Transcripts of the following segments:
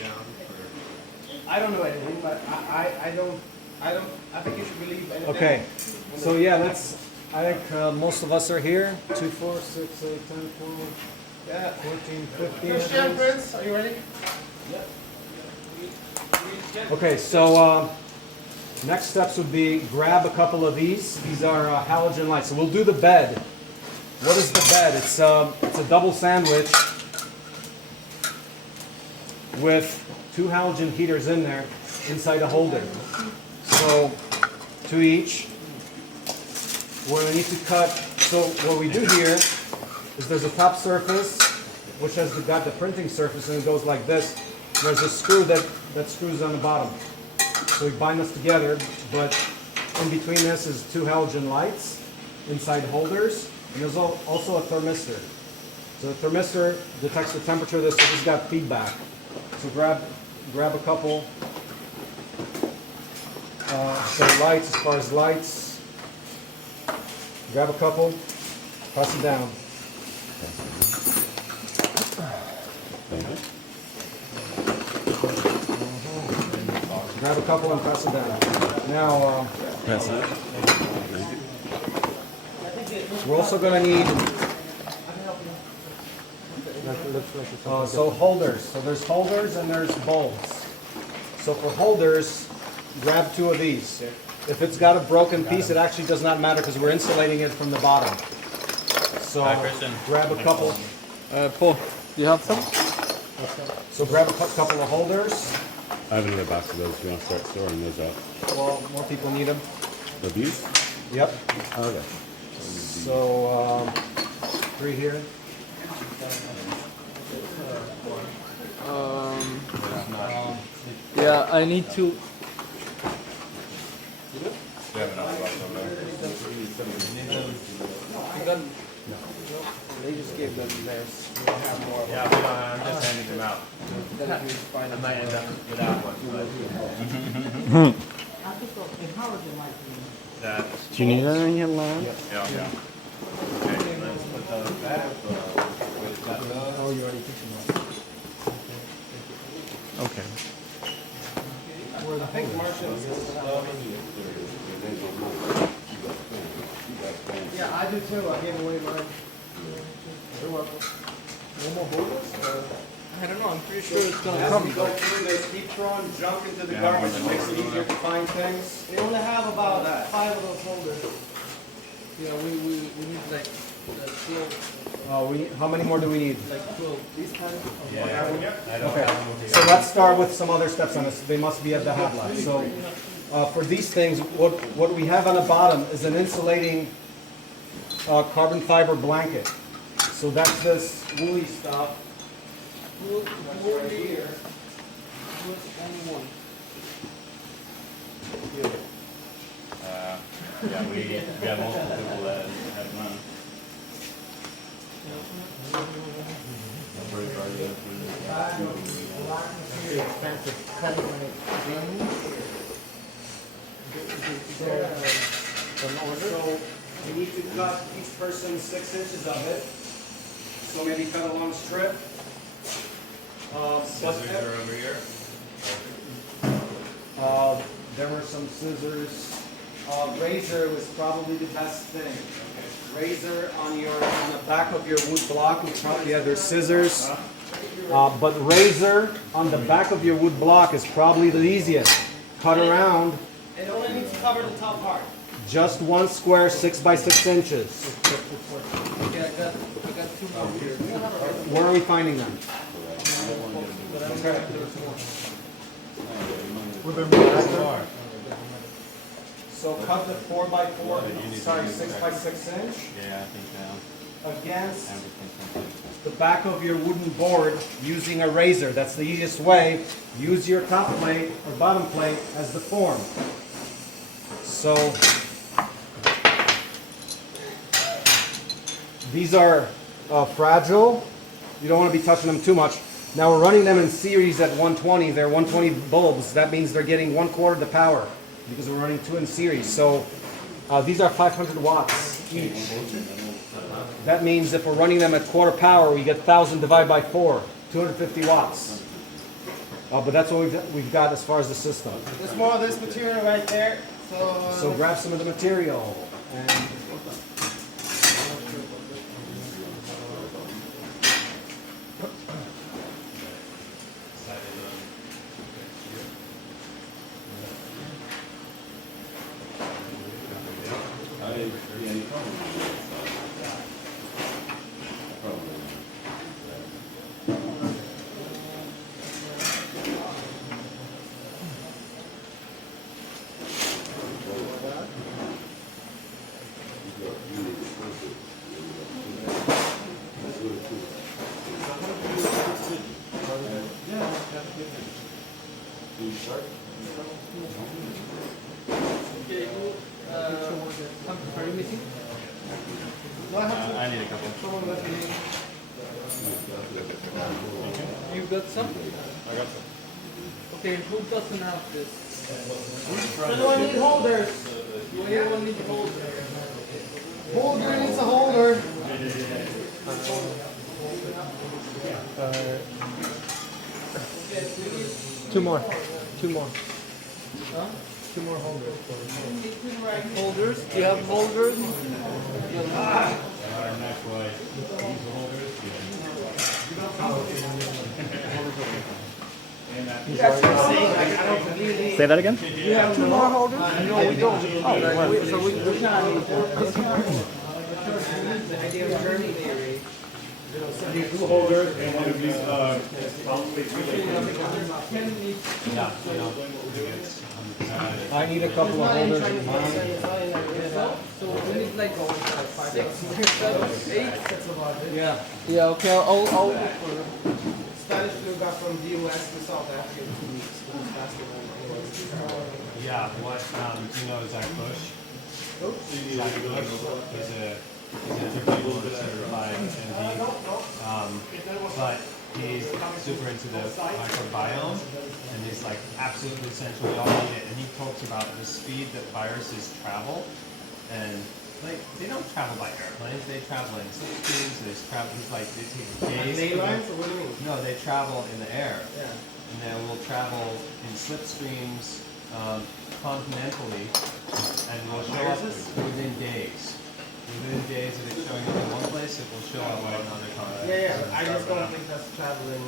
down? I don't know anything, but I think you should believe anything. Okay, so yeah, I think most of us are here. 2, 4, 6, 8, 10, 12, Yeah. 14, 15. Christian Prince, are you ready? Okay, so next steps would be grab a couple of these. These are halogen lights. So we'll do the bed. What is the bed? It's a double sandwich with 2 halogen heaters in there inside a holder. So 2 each. We're going to need to cut. So what we do here is there's a top surface which has got the printing surface and it goes like this. There's a screw that screws on the bottom. So we bind this together, but in between this is 2 halogen lights inside holders, and there's also a thermistor. So the thermistor detects the temperature of this, so this has got feedback. So grab a couple. So lights, as far as lights, grab a couple, press it down. Grab a couple and press it down. Now, That's it. we're also going to need so holders. So there's holders and there's bulbs. So for holders, grab 2 of these. If it's got a broken piece, it actually does not matter because we're insulating it from the bottom. So grab a couple. Paul, do you have some? So grab a couple of holders. I have another box of those if you want to start storing those out. Well, more people need them. Of these? Yep. Okay. So 3 here. Yeah, I need to. They just gave them theirs. We don't have more of them. Yeah, we don't, I'm just handing them out. Then we find I them. might end up without one, but Do you need any alarm? yeah. Okay, let's put those back. Oh, you already fixing one. Okay. I think Martians. Yeah, I do too. I gave away mine. You're welcome. No more holders? I don't know. I'm pretty sure it's gonna As come. we go through this, keep throwing junk into the garbage. It makes it easier to find things. We only have about 5 of those holders. Yeah, we need like 12. How many more do we need? Like 12. These kind of. Yeah, I don't Okay, have them over here. so let's start with some other steps on this. They must be at the half-life. So for these things, what we have on the bottom is an insulating carbon fiber blanket. So that's this woolly stuff. Right here. Yeah, we have multiple people that have none. So we need to cut each person 6 inches of it. So maybe cut a long strip. Scissors are over here. There were some scissors. Razor was probably the best thing. Razor on the back of your wood block would probably have their scissors. But razor on the back of your wood block is probably the easiest. Cut around It only needs to cover the top part. just 1 square 6 by 6 inches. Okay, I got 2 more here. Where are we finding them? So cut the 4 by 4, sorry, 6 by 6 inch Yeah, I think now. against Everything. the back of your wooden board using a razor. That's the easiest way. Use your top plate or bottom plate as the form. So these are fragile. You don't want to be touching them too much. Now we're running them in series at 120. They're 120 bulbs. That means they're getting 1/4 the power because we're running 2 in series. So these are 500 watts each. That means if we're running them at 1/4 power, we get 1,000 divided by 4, 250 watts. But that's what we've got as far as the system. There's more of this material right there. So grab some of the material. And are you missing? I need a couple. Someone let me. You got some? I got some. Okay, who doesn't have this? Anyone need holders? Anyone need holders? Holder needs a holder. Two more. Two more. Huh? 2 more holders. Holders? Do you have holders? Next way. These holders. That's what I'm saying. Like, I don't really. Say that again? You have 2 more holders? No, we don't. So we kind of the idea of German theory. These two holders and one of these yeah, I need a couple of holders of mine. So we need like 6, 7, 8. Yeah. Yeah, okay, I'll look for them. Spanish flu got from the US to South Africa in 2 weeks. yeah, what do you know Zach Bush? Zach Bush is a certified MD. But he's super into the microbiome and he's like absolutely essential. We all need it. And he talks about the speed that viruses travel, and like they don't travel by airplanes. They travel in slipstreams. They travel. He's like they take days. Ley lines, or what do you mean? No, they travel in the air. Yeah. And they will travel in slipstreams continentally, and will show up within days. Within days of it showing up in one place, it will show up on another continent. Yeah. I just don't think that's traveling.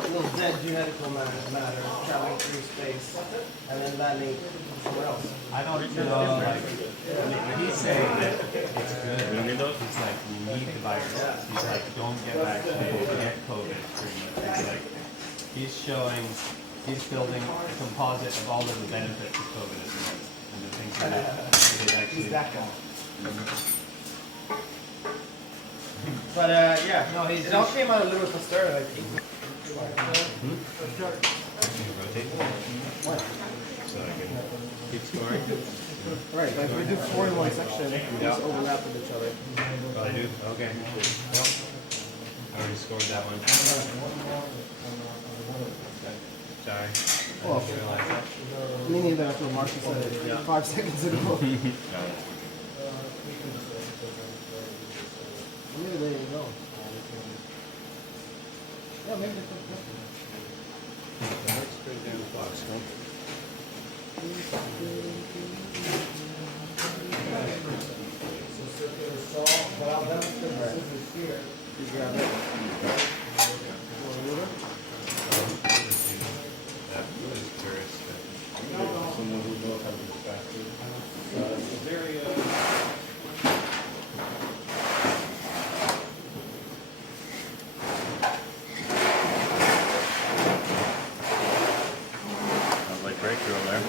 Little dead genetical matter traveling through space and then landing somewhere else. I don't know, like, he's saying that it's good. He's like, you need the virus. He's like, don't get vaccinated, get COVID. Pretty much. It's like, he's building a composite of all of the benefits of COVID and the things that it actually. He's that guy. But yeah, no, it all came out of Louis Pasteur, like. So I can keep scoring. Right, like we do 4 in one section, we just overlap with each other. Oh, I do? Okay. Well, I already scored that one. Sorry. Well, I didn't realize that. me neither after Marcus said it 5 seconds ago. Maybe there you go. Yeah, maybe That's pretty damn close, huh? That was curious. Someone who knows how to do faster. Very, sounds like breakthrough over there.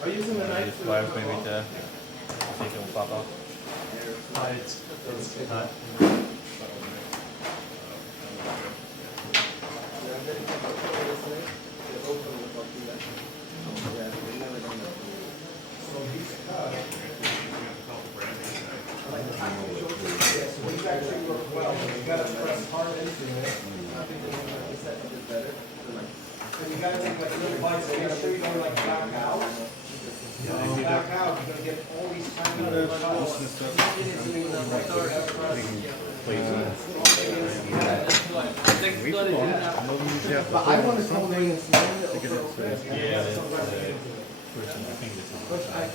Are you using the knife? Just wires maybe to think it will pop off. It's not. These actually work well. You gotta press hard anything, right? I think the one that is set is better. And you gotta take like little bites, make sure you don't like back out. Back out, you're gonna get all these tiny little cuts. But I want to come in and see Yeah, that's the person I think that's on the side.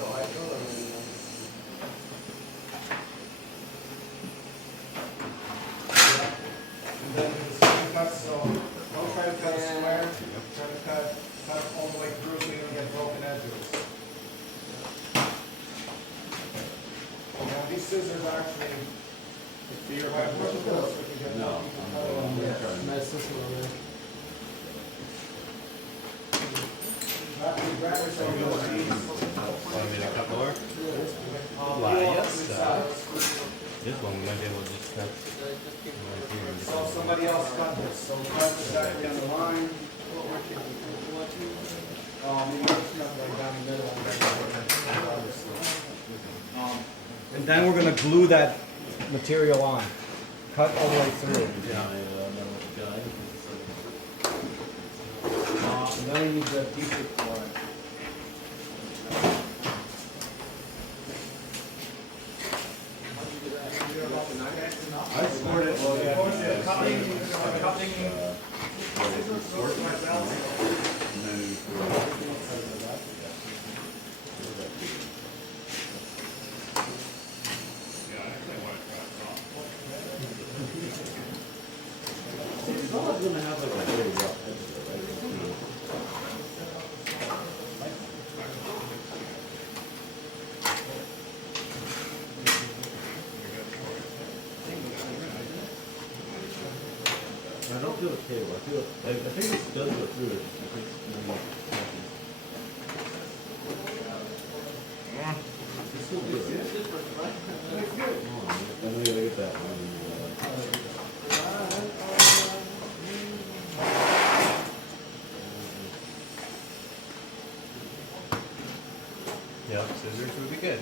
And then do the same cuts, so don't try to cut a square, try to cut all the way through so you don't get broken edges. Now these scissors actually, quite workable, so you can get more people cutting. Nice system over there. After you grab it, so you go with these. Want me to cut more? Why, yes. This one we might be able to just cut. So somebody else cut this, so cut exactly on the line. You might just cut right down the middle and then and then we're gonna glue that material on. Cut all the way through. And then we need the adhesive for it. I scored it. I don't feel okay. I think this does go through it. I think it's still good. I know you gotta get that one. Yep, scissors would be good.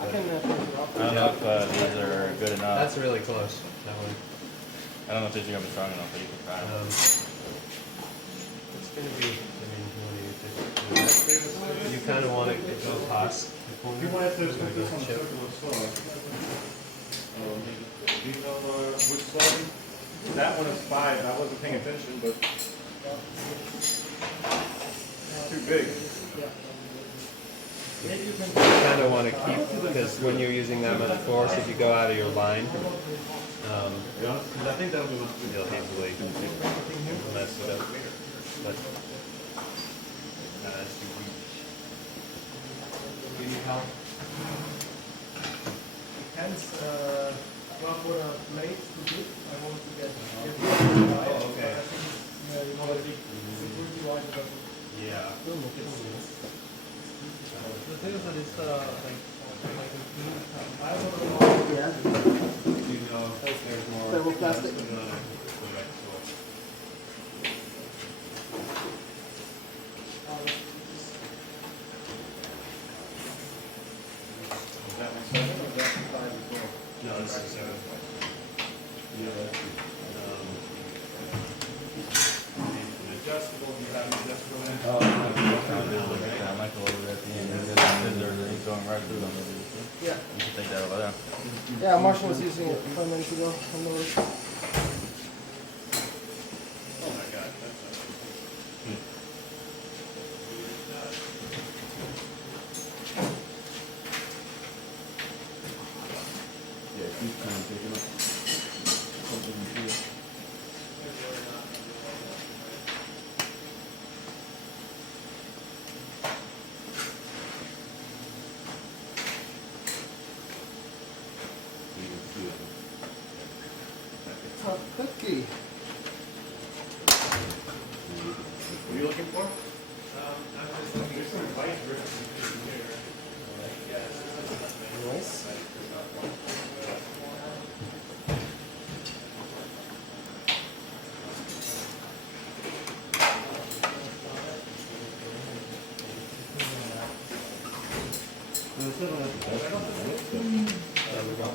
I can finish it off. I don't know if these are good enough. That's really close. That one. I don't know if these are gonna be strong enough, but you can try them. It's gonna be. I mean, what do you kind of want it to go past the corner. You wanted to It's gonna put this go on the chip. circular saw. Do you know which saw? That one is 5. I wasn't paying attention, but it's too big. You kind of want to keep, because when you're using that much force, if you go out of your line, Because I think that'll be what's you'll easily mess it up. But as you reach. Do you need help? Hence, well, for a plate to do, I want to get. Oh, okay. You know, security wise, it doesn't. Yeah. The thing is that it's like I don't know. Yeah. Do you know if there's more? Thermoplastic. Put it on a correct source. Is that one 7 or is that 5 as well? No, this is Adjustable, do you have an adjustable in? Oh, I might go over there at the end. There's scissors, he's going right through them. Yeah. You can take that over there. Yeah, Marshall was using it 5 minutes ago. I noticed. Oh my God, that's Yeah, keep kind of taking up something here. You can see it. Tough cookie. What are you looking for? There's some vice grips here. Nice. No, it's not like the best one, right? But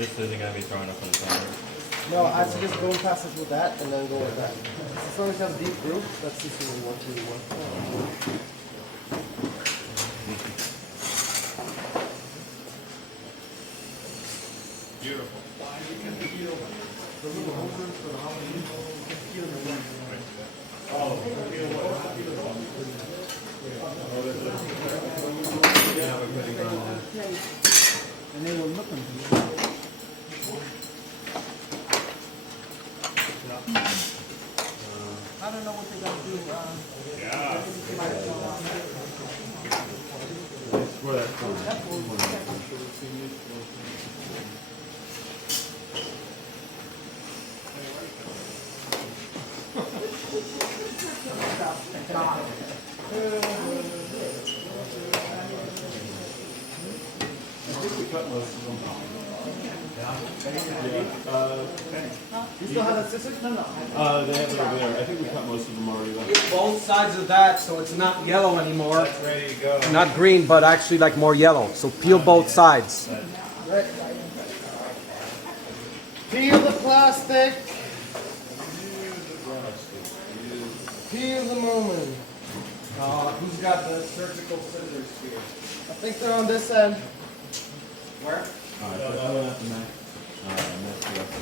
This isn't gonna be throwing up on its own. No, I suggest going past it with that and then go with that. As long as you have a deep groove, that's usually what we want. And they were looking for you. I don't know what they're gonna do. Where that's from. You still have that scissors? No. They have it over there. I think we cut most of them already though. Both sides of that, so it's not yellow anymore. That's ready to go. Not green, but actually like more yellow. So peel both sides. Peel the plastic. Peel the moment. Who's got the surgical scissors here? I think they're on this end. Where? Alright, so I'm gonna have to match. Match the rest of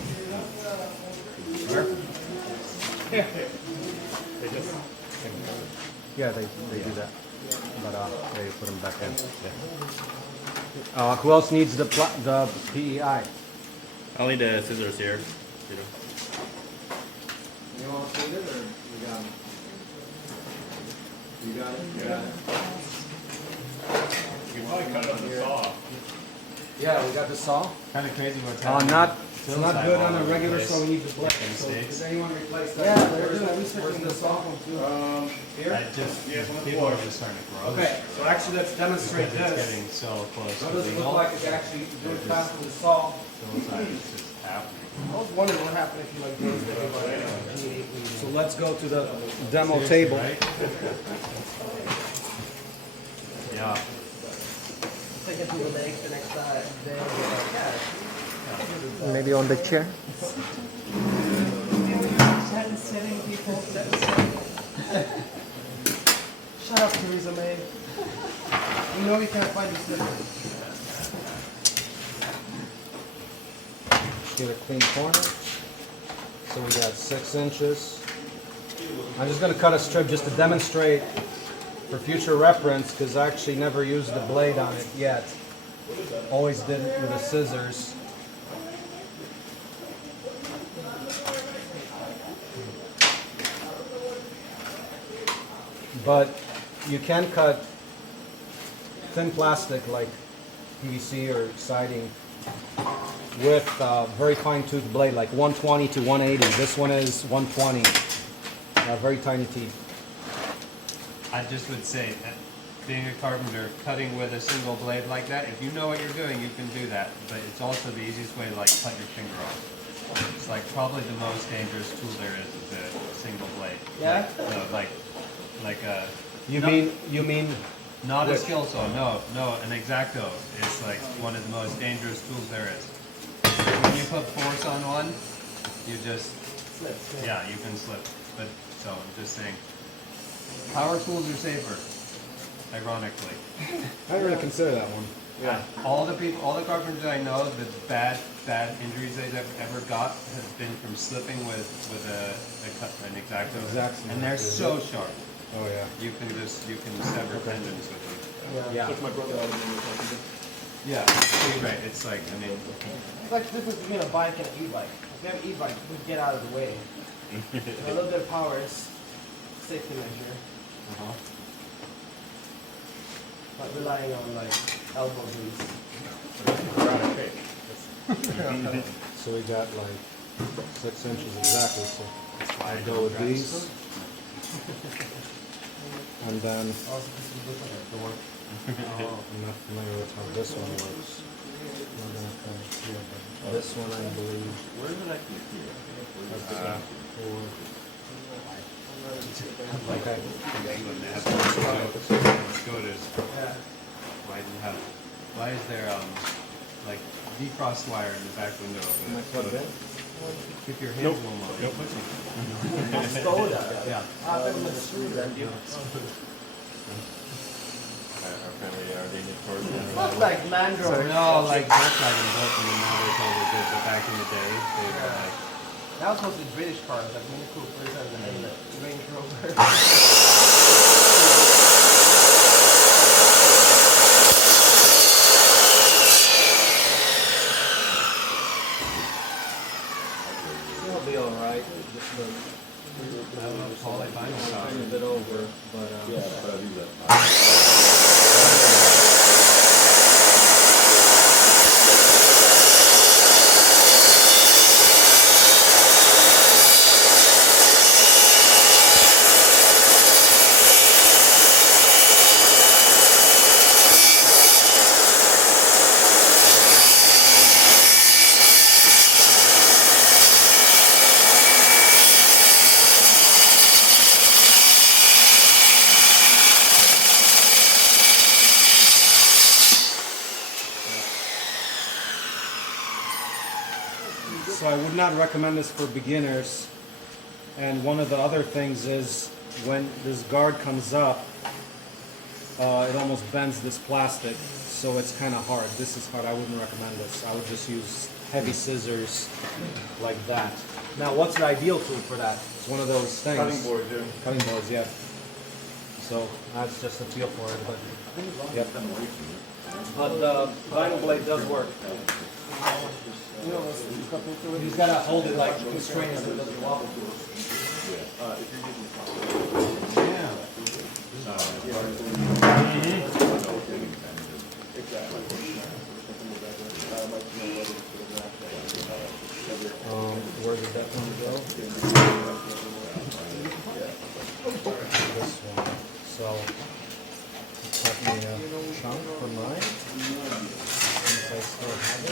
Yeah, they do that. But they put them back in. Who else needs the PEI? I'll need the scissors here. You want to see it or you got it? You got it? You got it? You can probably cut it on the saw. Yeah, we got the saw. Kind of crazy what's happening. It's not good on a regular saw. We need the blade. Make So mistakes. does anyone replace that? Yeah, they're doing Where's research the saw? Here. I just, people are just starting to grow. Okay, so actually let's demonstrate Because it's this. getting so close What to does it being look all. like it's actually doing fast with the saw? It's just happening. I was wondering what happened if you like those things. So let's go to the demo Seriously, table. right? Yeah. Take it to the lake the next day. Yeah. Maybe on the chair. Shut up, Theresa May. You know you can't find your slippers. Get a clean corner. So we got 6 inches. I'm just going to cut a strip just to demonstrate for future reference because I actually never used the blade on it yet. Always did it with the scissors. But you can cut thin plastic like PVC or siding with very fine tooth blade, like 120 to 180. This one is 120. Very tiny teeth. I just would say that being a carpenter, cutting with a single blade like that, if you know what you're doing, you can do that. But it's also the easiest way to like cut your finger off. It's like probably the most dangerous tool there is a single blade. Yeah? Like a. You not- mean Not a Which? skill saw, no, an X-Acto is like one of the most dangerous tools there is. When you put force on one, you just, yeah, you can slip. But, so I'm just saying, power tools are safer, ironically. I didn't really consider that one. Yeah. All the carpenters I know, the bad injuries they've ever got have been from slipping with an X-Acto. X-Acto, And they're is so sharp. Oh yeah. You can sever tendons with them. Yeah. my brother out of the Yeah, right. It's like, I mean, It's like the difference between a bike and an e-bike. If you have an e-bike, you can get out of the way. A little bit of power is safety measure, but relying on like elbow grease. So we got like 6 inches exactly. So I go with these, and then Also, this is looking at the door. I'm not familiar with how this one works. I'm gonna come here, but this one I believe. Where did I keep here? Okay. let's go to, why is there, like, defrost wire in the back window. Am I plugged in? Keep your hands warm while you're pushing. Skoda. Yeah. I've been with screwdriver. Apparently already need towards the end. Not like Land So Rover. no, like Volkswagen built them and now they're totally good. But back in the day, they were like, That was supposed to be British cars, like Mini Coopers and the Range Rover. It'll be all right. Just a I don't know, Paul, like vinyl shop. tiny bit over, but Yeah, but I do that. so I would not recommend this for beginners. And one of the other things is when this guard comes up, it almost bends this plastic, so it's kind of hard. This is hard. I wouldn't recommend this. I would just use heavy scissors like that. Now, what's the ideal tool for that? It's one of those things. Cutting board, yeah. Cutting boards, yeah. So that's just a feel for it, but yep. But the vinyl blade does work. You know, it's cut into You it. just gotta hold it like constrained so it doesn't wobble. Where did that one go? This one. So, cut me a chunk for mine. Since I still have it.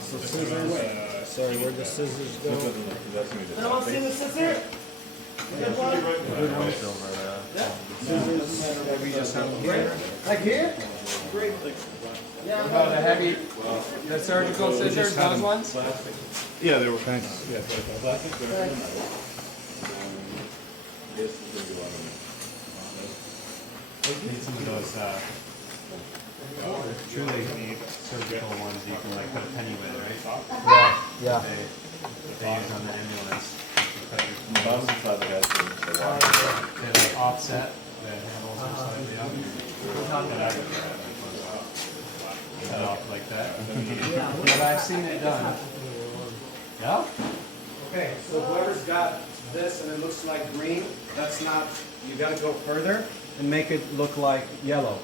So scissors. Sorry, where'd the scissors go? Anyone see the scissor? Scissors that we just have here. Like here? Great. Yeah. About the heavy, the surgical scissors, had those them. ones? Yeah, they were. Thanks. Yeah. need some of those truly neat surgical ones you can like put a penny with, right? Yeah. They use on the ambulance. Bottom side of the guys. They like offset the handles are slightly up. Cut off like that. But I've seen it done. Yeah? Okay, so whoever's got this and it looks like green, that's not, you gotta go further and make it look like yellow.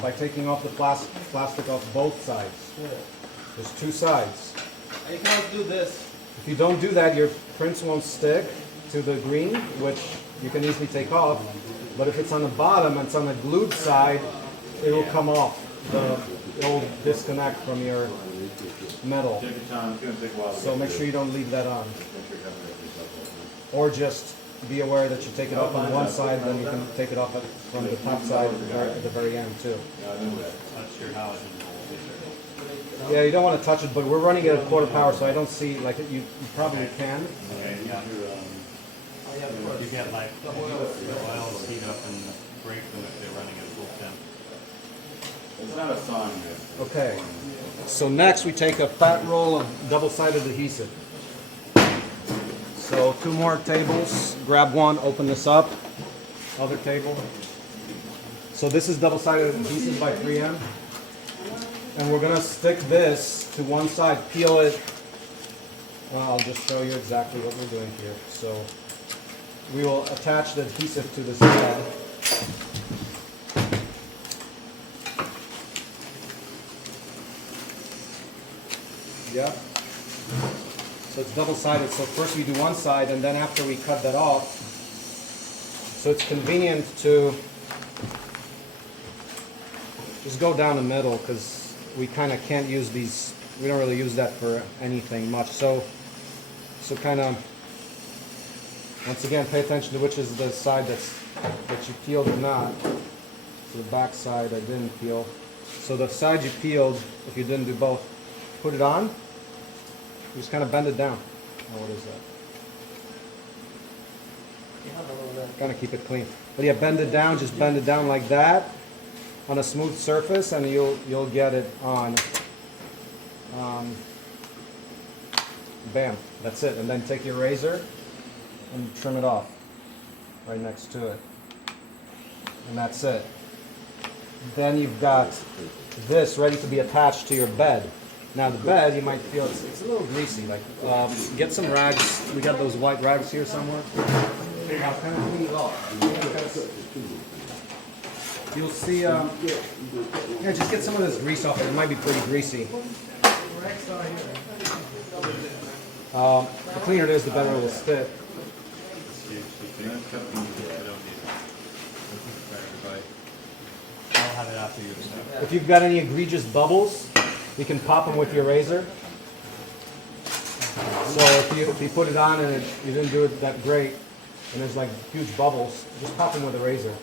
By taking off the plastic off both sides. There's two sides. And you can also do this. If you don't do that, your prints won't stick to the green, which you can easily take off. But if it's on the bottom and it's on the glued side, it will come off. It will disconnect from your metal. Take your time, it's gonna take a while. So make sure you don't leave that on. Or just be aware that you take it off on one side, then you can take it off from the top side at the very end too. Touch your halogen bulb. Yeah, you don't want to touch it, but we're running it at quarter power, so I don't see, like, you probably can. Yeah. You get like the oils heat up and break them if they're running at full temp. It's not a song yet. Okay, so next we take a fat roll of double-sided adhesive. So 2 more tables, grab one, open this up, other table. So this is double-sided adhesive by 3M. And we're gonna stick this to one side, peel it. Well, I'll just show you exactly what we're doing here. So we will attach the adhesive to this pad. Yeah. So it's double-sided. So first we do one side, and then after we cut that off, so it's convenient to just go down the middle because we kind of can't use these. We don't really use that for anything much. So kind of Once again, pay attention to which is the side that you peeled or not. So the back side I didn't peel. So the side you peeled, if you didn't do both, put it on. You just kind of bend it down. Oh, what is that? Kind of keep it clean. But yeah, bend it down. Just bend it down like that on a smooth surface, and you'll get it on. Bam. That's it. And then take your razor and trim it off right next to it. And that's it. Then you've got this ready to be attached to your bed. Now the bed, you might feel it's a little greasy. Like, get some rags. We got those white rags here somewhere. Now, kind of clean it off. You'll see. Yeah, just get some of this grease off it. It might be pretty greasy. The cleaner it is, the better it will stick. I'll have it after you. If you've got any egregious bubbles, you can pop them with your razor. So if you put it on and you didn't do it that great, and there's like huge bubbles, just pop them with a razor.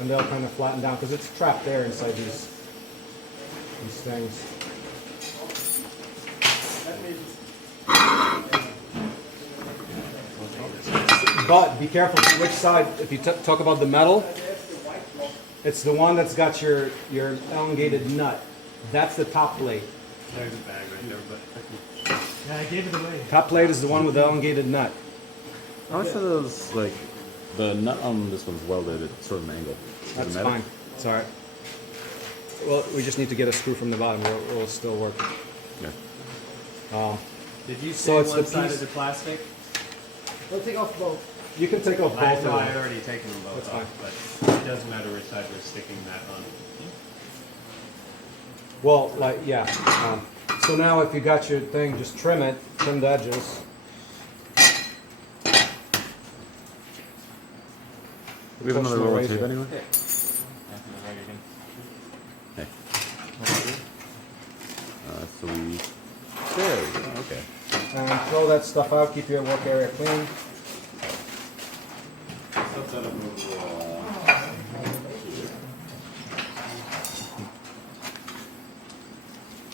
And they'll kind of flatten down because it's trapped there inside these things. But be careful which side. If you talk about the metal, it's the one that's got your elongated nut. That's the top plate. There's a bag right there, but yeah, I gave it away. Top plate is the one with the elongated nut. How much are those, like, the nut on this one's welded at sort of an angle? Does it That's matter? fine. It's all right. Well, we just need to get a screw from the bottom. It'll still work. Yeah. Did you So say it's one the side piece- of the plastic? We'll take off both. You can take off both I of know I them. already taken them both That's off, but it doesn't matter which side we're sticking that on. Well, like, yeah. So now if you got your thing, just trim it, trim the edges. We have another Close to the roll of razor. tape anyway? Hey. So we... There we go, okay. And throw that stuff out, keep your work area clean.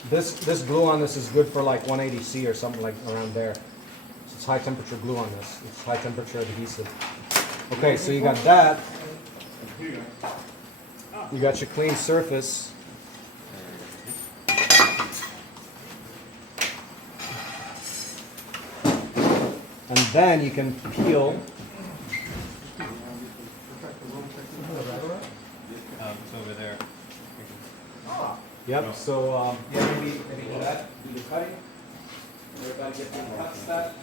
This glue on this is good for like 180°C or something like around there. So it's high temperature glue on this. It's high temperature adhesive. Okay, so you got that. You got your clean surface. And then you can peel. It's over there. Yep, so yeah, maybe do that. Do the cutting. Everybody get their cuts back.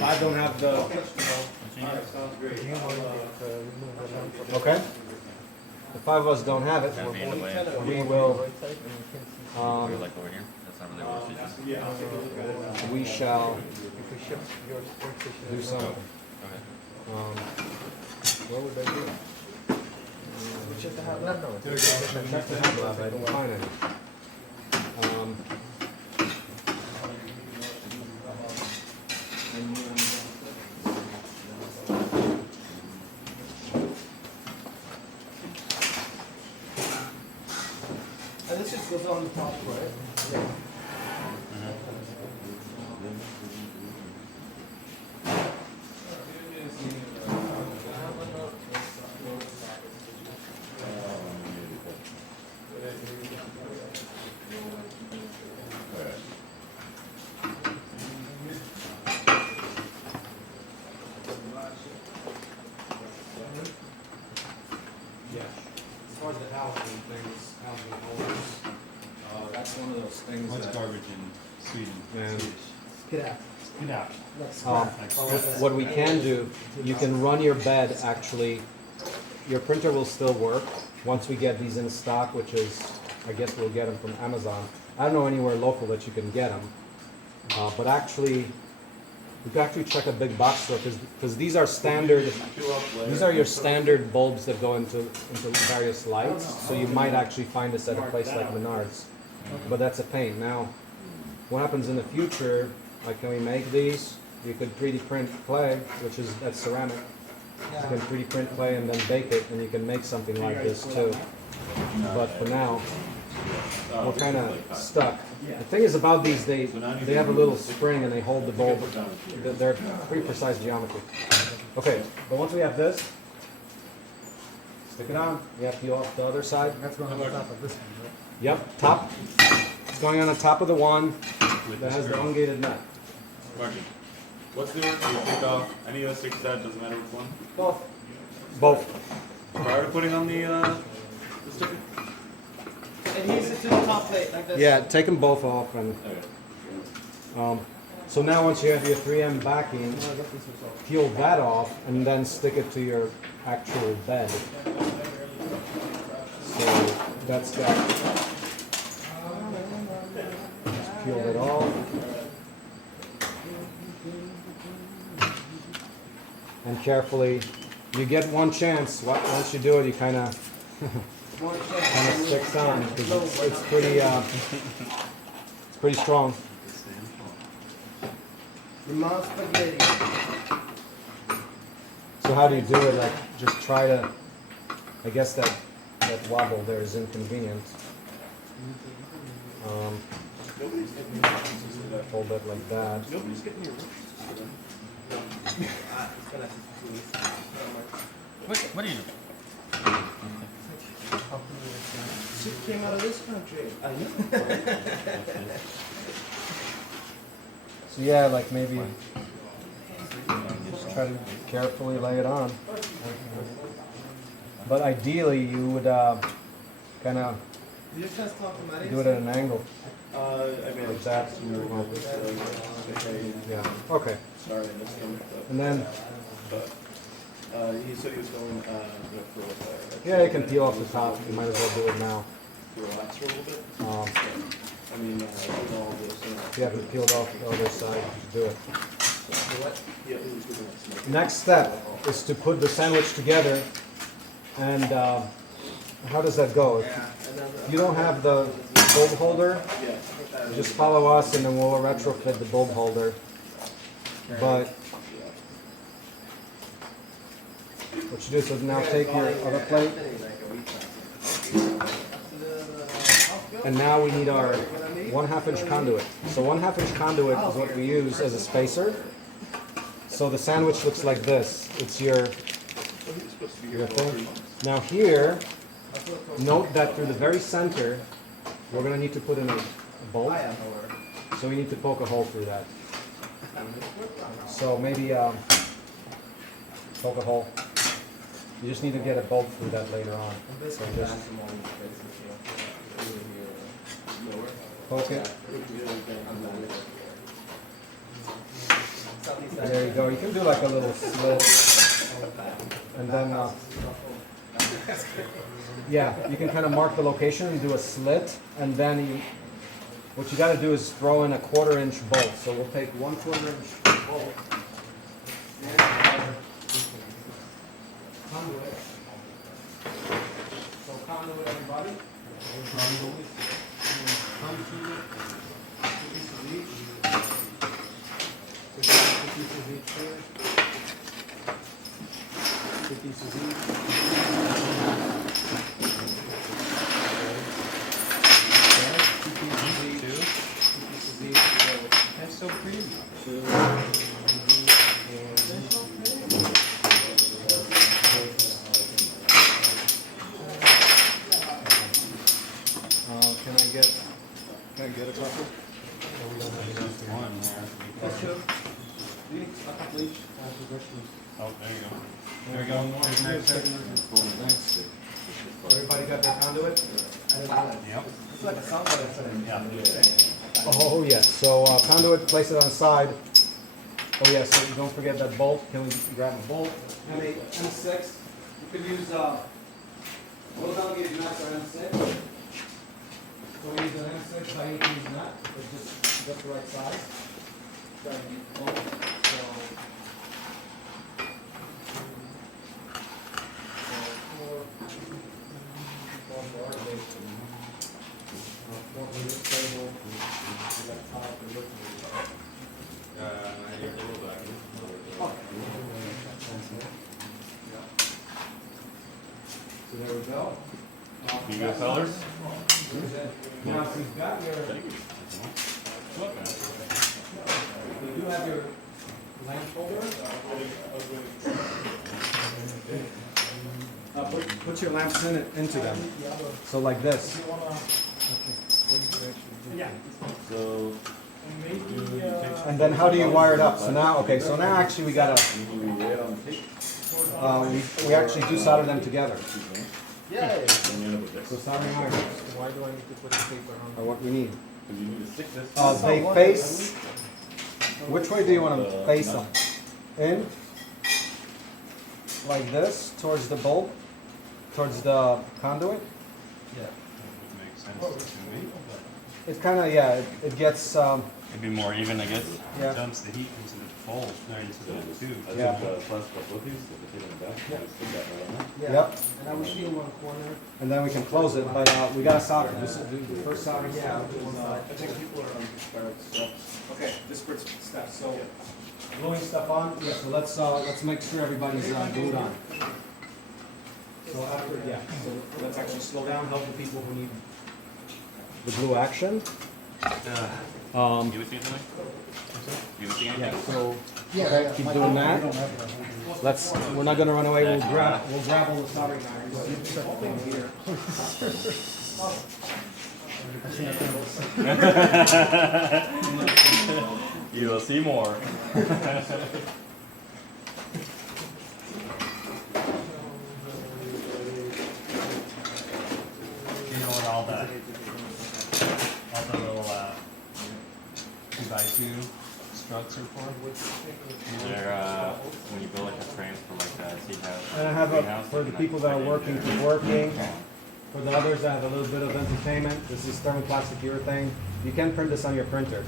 I don't have the. Okay. The five of us don't have it. We will. Like over here? That's not really what it We shall do something. What would they do? Check the hot lab. I don't find any. And this just goes on the top, right? Yeah. Yeah. As far as the housing things, housing holders, that's one of those things What's that. garbage in Sweden? Man. Swedish. Get out. Get out. Next What we can do, you can run your bed actually, your printer will still work once we get these in stock, which is, I guess we'll get them from Amazon. I don't know anywhere local that you can get them, but actually You can actually check a big box store because these are standard. These are your standard bulbs that go into various lights. So you might actually find this at a place like Menards, but that's a pain. Now, what happens in the future? Like, can we make these? You could 3D print clay, which is that's ceramic. You can 3D print clay and then bake it, and you can make something like this too. But for now, we're kind of stuck. The thing is about these, they have a little spring and they hold the bulb. They're pretty precise geometry. Okay, but once we have this, stick it on. We have to peel off the other side. That's going on top of this one, right? Yep, top. It's going on the top of the one that has the ungated nut. Martin, what's the work? Do you take off any of the 6 tabs? Doesn't matter which one. Both. Prior to putting on the sticker. Adhese it to the top plate like this. Yeah, take them both off and. Okay. So now once you have your 3M backing, peel that off and then stick it to your actual bed. So that's that. Just peel it off. And carefully, you get one chance. Once you do it, you kind of sticks on because it's pretty strong. The mouse spaghetti. So how do you do it? Like, just try to, I guess that wobble there is inconvenient. Hold it like that. Nobody's getting your What are you doing? She came out of this country. I know. So yeah, like maybe just try to carefully lay it on. But ideally, you would kind of You just guys talk to Maddie? do it at an angle. I mean, Like that. Yeah. Okay. Sorry, I missed him. And then But he said he was going for yeah, you can peel off the top. You might as well do it now. relax for a little bit. I mean, all this. If you haven't peeled off the other side, do it. Yeah, he was doing that. Next step is to put the sandwich together. And how does that go? If you don't have the bulb holder, just follow us and then we'll retrofit the bulb holder. But what you do is now take your other plate, and now we need our 1/2 inch conduit. So 1/2 inch conduit is what we use as a spacer. So the sandwich looks like this. It's your thing. Now here, note that through the very center, we're going to need to put in a bolt. So we need to poke a hole through that. So maybe poke a hole. You just need to get a bolt through that later on. So just poke it. There you go. You can do like a little slit. And then, yeah, you can kind of mark the location and do a slit. And then what you got to do is throw in a 1/4 inch bolt. So we'll take 1/4 inch bolt. Conduit. So conduit, everybody. Conduit. Conduit. 2 pieces each. 2 pieces each here. 2 pieces each. That's so pretty. Can I get a couple? We don't have enough for one there. That's two. A couple each. Oh, there you go. There we go. Thanks. Everybody got their conduit? Yep. It's like a soundboard. Yeah. Oh yes. So conduit, place it on the side. Oh yes. So don't forget that bolt. Can we grab a bolt? M6. You could use those alligator nuts are M6. So we use an M6 by 18 nut. It's just the right size. So So there we go. You go, fellas? Now, if you've got your, you do have your lamp holder. Put your lamps into them. So like this. So, And then how do you wire it up? So now, okay, so now actually we gotta, we actually do solder them together. Yeah. So soldering irons Why do I need to put the paper on? are what we need. you need to stick this. They face, which way do you want them face them? In, like this, towards the bulb, towards the conduit. Makes sense to me. It's kind of, yeah, it gets, It'd be more even, I guess. Yeah. Dumps the heat into the bowl, or into the tube. I Yeah. think plastic cup with these, if you take them back, you just stick that right on there. Yeah. Yep. And I will seal one corner. and then we can close it, but we gotta solder. This is the first solder. Yeah, I'll do one side. I think people are on disparate steps. Okay, disparate steps. So gluing stuff on. Yeah. So let's make sure everybody's glued on. So after, yeah. So let's actually slow down, help the people who need the glue action. You would see something? You would see anything? Yeah. So keep doing that. We're not gonna run away. We'll grab all the soldering irons. Here. You will see more. You know what all the little 2x2 struts are for? They're when you build like a frame for like the tea house. And I have for the people that are working, keep working. For the others that have a little bit of entertainment, this is thermoplastic urethane. You can print this on your printer.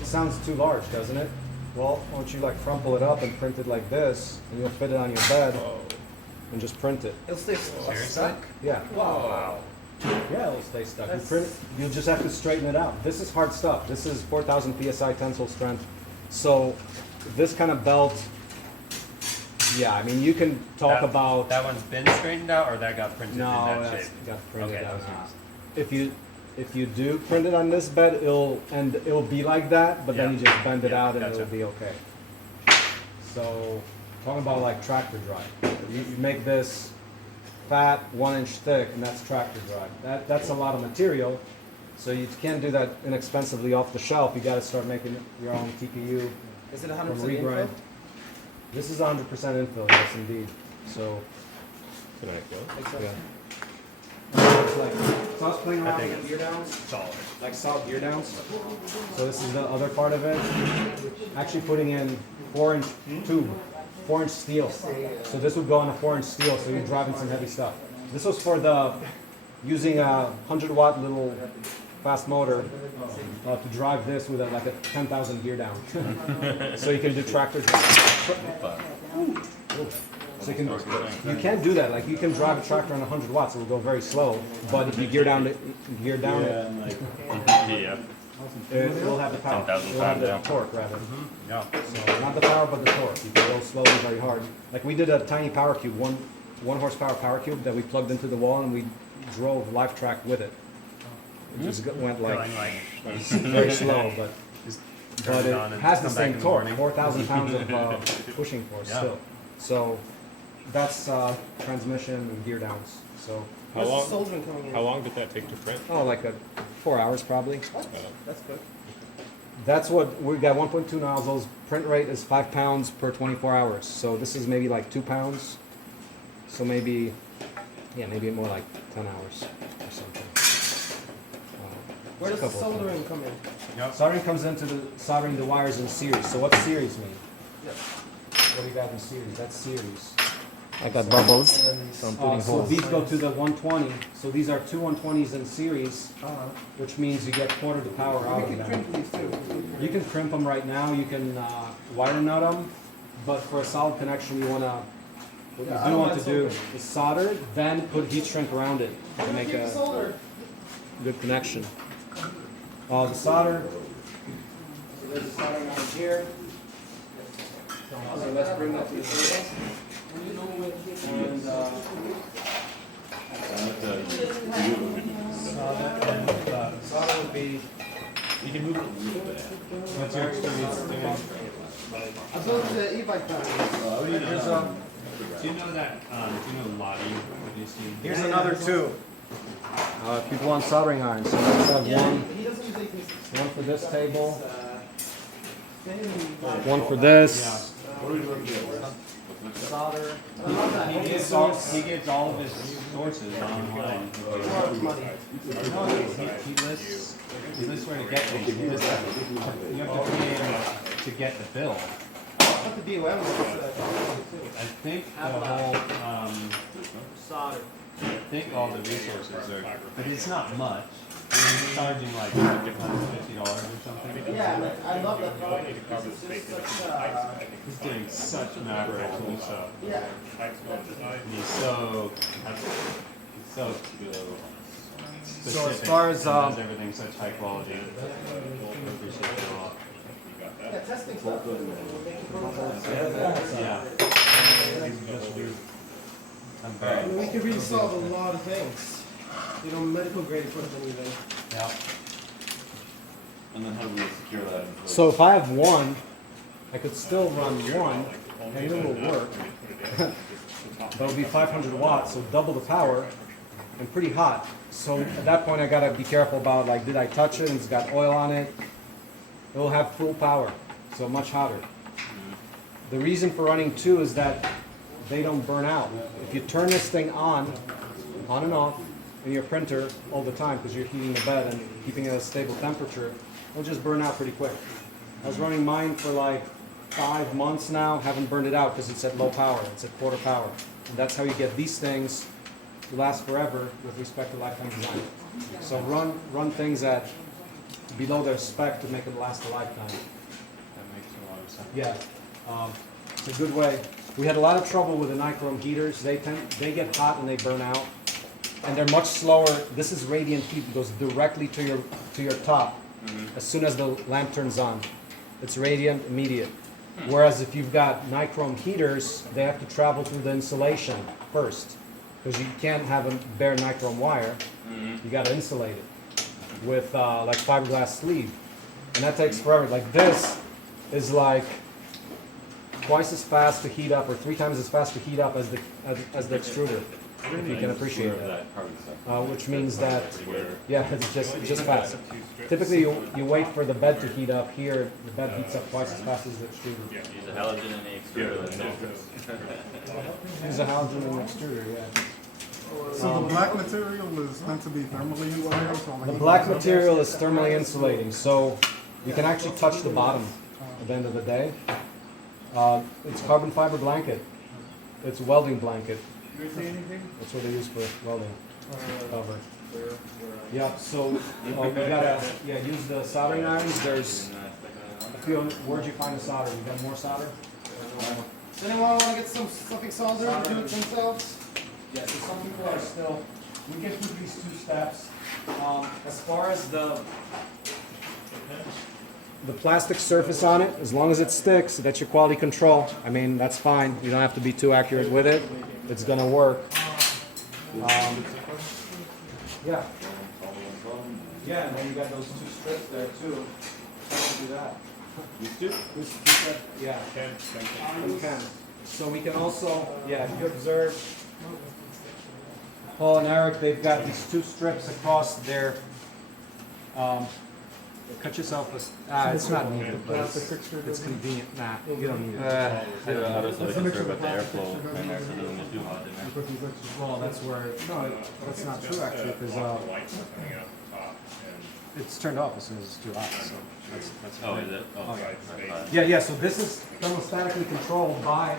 It sounds too large, doesn't it? Well, why don't you like crumple it up and print it like this, and you'll fit it on your bed and just print it. It'll stay stuck. Yeah. Wow. Yeah, it'll stay stuck. You print it, you'll just have to straighten it out. This is hard stuff. This is 4,000 psi tensile strength. So this kind of belt, yeah, I mean, you can talk about. That one's been straightened out, or that got printed in No, that that's shape? got printed Okay, out. that was If you do print it on this bed, it'll be like that, but then Yeah. you just bend it Yeah, out and gotcha. it'll be okay. So, talking about like tractor dry. You make this fat, 1 inch thick, and that's tractor dry. That's a lot of material, so you can't do that inexpensively off the shelf. You got to start making your own TPU Is it from 100% regrind. infill? This is 100% infill, yes indeed. So, yeah. It's like, so I was playing around with gear downs, Solid. like solid gear downs. So this is the other part of it. Actually putting in 4-inch tube, 4-inch steel. So this would go on a 4-inch steel, so you're driving some heavy stuff. This was for using a 100-watt little fast motor to drive this with like a 10,000 gear down. So you can do tractor. So you can't do that. Like you can drive a tractor on 100 watts, it will go very slow. But if you gear down it, Yeah. it will have the power. 10,000 It will have the pounds, yeah. torque rather. Yeah. So not the power, but the torque. You can go slowly, very hard. Like we did a tiny power cube, one horsepower power cube that we plugged into the wall, and we drove live track with it. It just went like Going like very slow, but turn it on it and has the come back in same the torque, morning. 4,000 pounds of pushing force Yeah. still. So that's transmission and gear downs. So Where's the soldering coming in? How long did that take to print? like 4 hours probably. That's good. That's what we got. 1.2 nozzles. Print rate is 5 pounds per 24 hours. So this is maybe like 2 pounds. So maybe more like 10 hours or something. Where does the soldering come in? Soldering comes into soldering the wires in series. So what's series mean? What do you got in series? That's series. I got bubbles. So these go to the 120. So these are two 120s in series, which means you get quarter the power out of them. You can crimp them right now. You can wire nut them, but for a solid connection, you want to what Yeah, I you do don't want mind to do solder. is solder, then put heat shrink around it to make a Solder. good connection. The solder. So there's a soldering iron here. So let's bring that to the table. And solder would be. You can move it a little bit. What's your experience doing? I built the e-bike battery. Here's Do you know that? Do you know Lottie? Have you seen? here's another two. People want soldering irons, so let's have one. He doesn't use these. One for this table. One for this. Solder. He gets all of his sources online. He lists where to get things. You have to pay him to get the bill. Not the BOM. I think the whole, Solder. I think all the resources are, but it's not much. He's charging like $50 or something. Yeah, like, I love that product. It's just such, He's doing such macro cool stuff. yeah. And he's so specific. So as far as, and does everything such high quality. I appreciate it a lot. Yeah, testing stuff. Yeah. I'm very. We could really solve a lot of things. You know, medical grade equipment even. Yeah. And then how do we secure that? So if I have one, I could still run one, and it will work. That would be 500 watts, so double the power, and pretty hot. So at that point, I gotta be careful about like, did I touch it? And it's got oil on it. It will have full power, so much hotter. The reason for running two is that they don't burn out. If you turn this thing on and off, in your printer all the time because you're heating the bed and keeping it at a stable temperature, it'll just burn out pretty quick. I was running mine for like 5 months now, haven't burned it out because it's at low power, it's at quarter power. And that's how you get these things to last forever with respect to lifetime design. So run things at below their spec to make it last a lifetime. That makes a lot of sense. Yeah, it's a good way. We had a lot of trouble with the nichrome heaters. They get hot and they burn out, and they're much slower. This is radiant heat; it goes directly to your top as soon as the lamp turns on. It's radiant, immediate. Whereas if you've got nichrome heaters, they have to travel through the insulation first, because you can't have a bare nichrome wire. You got to insulate it with like fiberglass sleeve, and that takes forever. Like this is like twice as fast to heat up, or 3 times as fast to heat up as the extruder, if you can appreciate that. Which means that, yeah, it's just fast. Typically, you wait for the bed to heat up. Here, the bed heats up twice as fast as the extruder. Use a halogen in the extruder. Use a halogen in the extruder, yeah. So the black material is meant to be thermally insulated? So The black material is thermally insulating, so you can actually touch the bottom at the end of the day. It's carbon fiber blanket. It's a welding blanket. That's what they use for welding. Cover. Yeah, so we gotta use the soldering irons. There's a few. Where'd you find the solder? You got more solder? Does anyone want to get something soldered and do it themselves? Yeah, so some people are still. We get through these 2 steps. As far as the plastic surface on it, as long as it sticks, that's your quality control. I mean, that's fine. You don't have to be too accurate with it. It's gonna work. Yeah. Yeah, and then you got those 2 strips there too. How do you do that? These two? Yeah. We can. So we can also, yeah, if you observe, Paul and Eric, they've got these 2 strips across their, cut yourself a, it's not needed, but it's convenient. Nah, you don't need it. I noticed that they concern about the airflow in there, so it doesn't get too hot in there. Well, that's where, no, that's not true actually, because it's turned off as soon as it's too hot, so that's Oh, fine. is it? Oh, Yeah, yeah, so this is thermostatically controlled by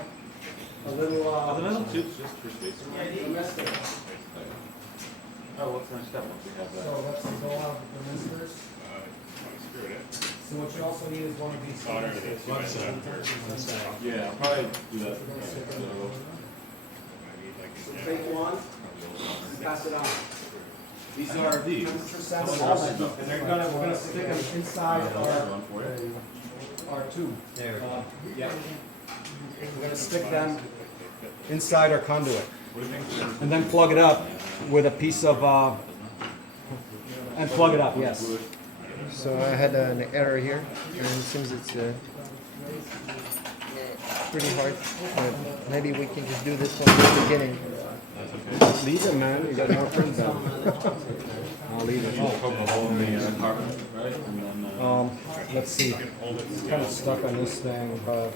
a little, Are the metal tubes just for space? thermistor. Oh, what's the next step once we have that? So let's go out with thermistors. So what you also need is one of these. Yeah, I'll probably do that. take one, pass it on. These are these. Temperature sensitive, and we're gonna stick them inside our tube. There. Yeah. We're gonna stick them inside our conduit, and then plug it up with a piece of and plug it up. Yes. So I had an error here, and it seems it's pretty hard. But maybe we can just do this one from the beginning. Leave it, man. You got more prints out. I'll leave it. Poke a hole in the carpet, right? And then, Let's see. It's kind of stuck on this thing, but.